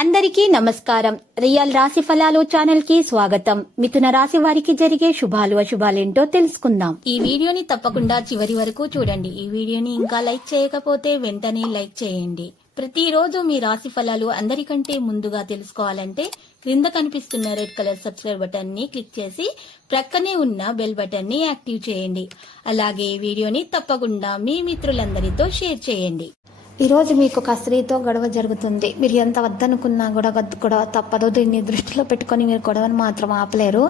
అందరికీ నమస్కారం. రియల్ రాశి ఫలాలు ఛానల్ కి స్వాగతం. మిథున రాశి వారికి జరిగే శుభాలు అశుభాలేంటో తెలుసుకుందాం. ఈ వీడియోని తప్పకుండా చివరి వరకు చూడండి. ఈ వీడియోని ఇంకా లైక్ చేయకపోతే వెంటనే లైక్ చేయండి. ప్రతిరోజు మీ రాశి ఫలాలు అందరికంటే ముందుగా తెలుసుకోవాలంటే క్రింద కనిపిస్తున్న రెడ్ కలర్ సబ్స్క్రైబ్ బటన్ ని క్లిక్ చేసి ప్రక్కనే ఉన్న బెల్ బటన్ ని యాక్టివ్ చేయండి. అలాగే ఈ వీడియోని తప్పకుండా మీ మిత్రులందరితో షేర్ చేయండి. ఈరోజు మీకు ఒక స్త్రీతో గొడవ జరుగుతుంది. మీరు ఎంత వద్దనుకున్నా గొడవ తప్పదు. దీన్ని దృష్టిలో పెట్టుకొని మీరు గొడవను మాత్రం ఆపలేరు.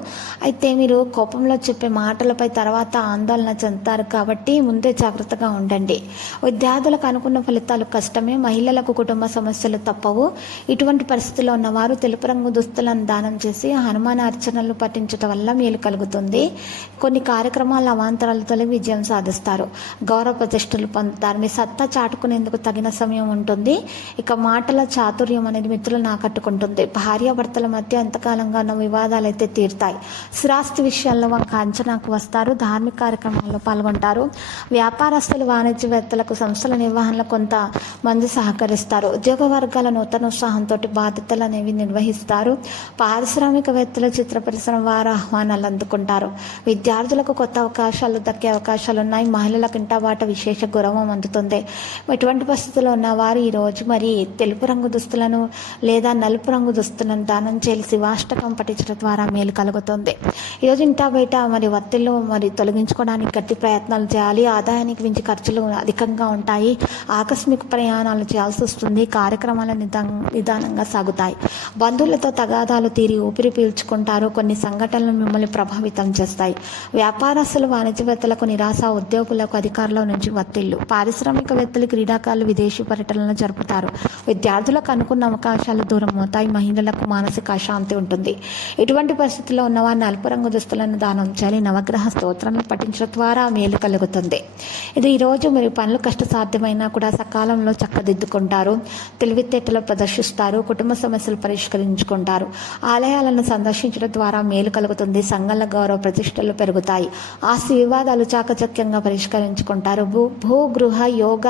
అయితే మీరు కోపంలో చెప్పే మాటలపై తర్వాత ఆందోళన చెందుతారు కాబట్టి ముందే జాగ్రత్తగా ఉండండి. విద్యార్థులకు అనుకున్న ఫలితాలు కష్టమే. మహిళలకు కుటుంబ సమస్యలు తప్పవు. ఇటువంటి పరిస్థితుల్లో ఉన్నవారు తెలుపు రంగు దుస్తులను దానం చేసి హనుమాన్ అర్చనలు పఠించడం వల్ల మేలు కలుగుతుంది. కొన్ని కార్యక్రమాల అవాంతరాలు తొలగి విజయం సాధిస్తారు. గౌరవ ప్రతిష్టలు పొందుతారు. మీ సత్తా చాటుకునేందుకు తగిన సమయం ఉంటుంది. ఇక మాటల చాతుర్యం అనేది మిత్రులను ఆకట్టుకుంటుంది. భార్యాభర్తల మధ్య ఎంతకాలంగా ఉన్న వివాదాలు అయితే తీరుతాయి. స్థిరాస్తి విషయాల్లో ఒక అంచనాకు వస్తారు. ధార్మిక కార్యక్రమాల్లో పాల్గొంటారు. వ్యాపారస్తులు వాణిజ్యవేత్తలకు సంస్థల నిర్వహణలో కొంత మంది సహకరిస్తారు. ఉద్యోగ వర్గాల నూతన ఉత్సాహంతో బాధ్యతలు అనేవి నిర్వహిస్తారు. పారిశ్రామికవేత్తలు చిత్ర పరిశ్రమ వారు ఆహ్వానాలు అందుకుంటారు. విద్యార్థులకు కొత్త అవకాశాలు దక్కే అవకాశాలు ఉన్నాయి. మహిళలకు ఇంటాబాట విశేష గౌరవం అందుతుంది. ఎటువంటి పరిస్థితుల్లో ఉన్నవారు ఈరోజు మరి తెలుపు రంగు దుస్తులను లేదా నలుపు రంగు దుస్తులను దానం చేసి శివాష్టకం పఠించడం ద్వారా మేలు కలుగుతుంది. ఈరోజు ఇంటా బయట మరి ఒత్తిళ్లు మరి తొలగించుకోవడానికి గట్టి ప్రయత్నాలు చేయాలి. ఆదాయానికి మించి ఖర్చులు అధికంగా ఉంటాయి. ఆకస్మిక ప్రయాణాలు చేయాల్సి వస్తుంది. కార్యక్రమాలు నిదానంగా సాగుతాయి. బంధువులతో తగాదాలు తీరి ఊపిరి పీల్చుకుంటారు. కొన్ని సంఘటనలు మిమ్మల్ని ప్రభావితం చేస్తాయి. వ్యాపారస్తులు వాణిజ్యవేత్తలకు నిరాశ, ఉద్యోగులకు అధికారుల నుంచి ఒత్తిళ్లు. పారిశ్రామికవేత్తలు క్రీడాకారులు విదేశీ పర్యటనలు జరుపుతారు. విద్యార్థులకు అనుకున్న అవకాశాలు దూరం అవుతాయి. మహిళలకు మానసిక అశాంతి ఉంటుంది. ఇటువంటి పరిస్థితుల్లో ఉన్నవారు నలుపు రంగు దుస్తులను దానం చేయాలి. నవగ్రహ స్తోత్రాలను పఠించడం ద్వారా మేలు కలుగుతుంది. ఇది ఈరోజు మీరు పనులు కష్టసాధ్యమైనా కూడా సకాలంలో చక్కదిద్దుకుంటారు. తెలివితేటలు ప్రదర్శిస్తారు. కుటుంబ సమస్యలు పరిష్కరించుకుంటారు. ఆలయాలను సందర్శించడం ద్వారా మేలు కలుగుతుంది. సంఘాల గౌరవ ప్రతిష్టలు పెరుగుతాయి. ఆస్తి వివాదాలు చాకచక్యంగా పరిష్కరించుకుంటారు. భూగృహ యోగ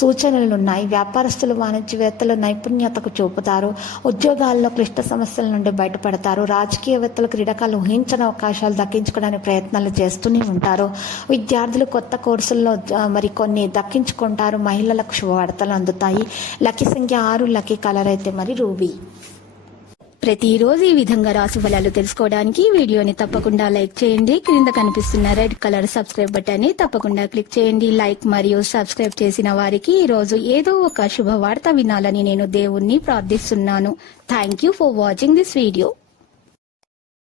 సూచనలున్నాయి. వ్యాపారస్తులు వాణిజ్యవేత్తలు నైపుణ్యతకు చూపుతారు. ఉద్యోగాల్లో క్లిష్ట సమస్యల నుండి బయటపడతారు. రాజకీయవేత్తలు క్రీడాకారులు ఊహించని అవకాశాలు దక్కించుకోవడానికి ప్రయత్నాలు చేస్తూనే ఉంటారు. విద్యార్థులు కొత్త కోర్సుల్లో మరి కొన్ని దక్కించుకుంటారు. మహిళలకు శుభవార్తలు అందుతాయి. లక్కీ సంఖ్య 6, లక్కీ కలర్ అయితే మరి రూబీ. ప్రతిరోజు ఈ విధంగా రాశి ఫలాలు తెలుసుకోవడానికి వీడియోని తప్పకుండా లైక్ చేయండి. క్రింద కనిపిస్తున్న రెడ్ కలర్ సబ్స్క్రైబ్ బటన్ ని తప్పకుండా క్లిక్ చేయండి. లైక్ మరియు సబ్స్క్రైబ్ చేసిన వారికి ఈ రోజు ఏదో ఒక శుభవార్త వినాలని నేను దేవుణ్ణి ప్రార్థిస్తున్నాను. Thank you for watching this video.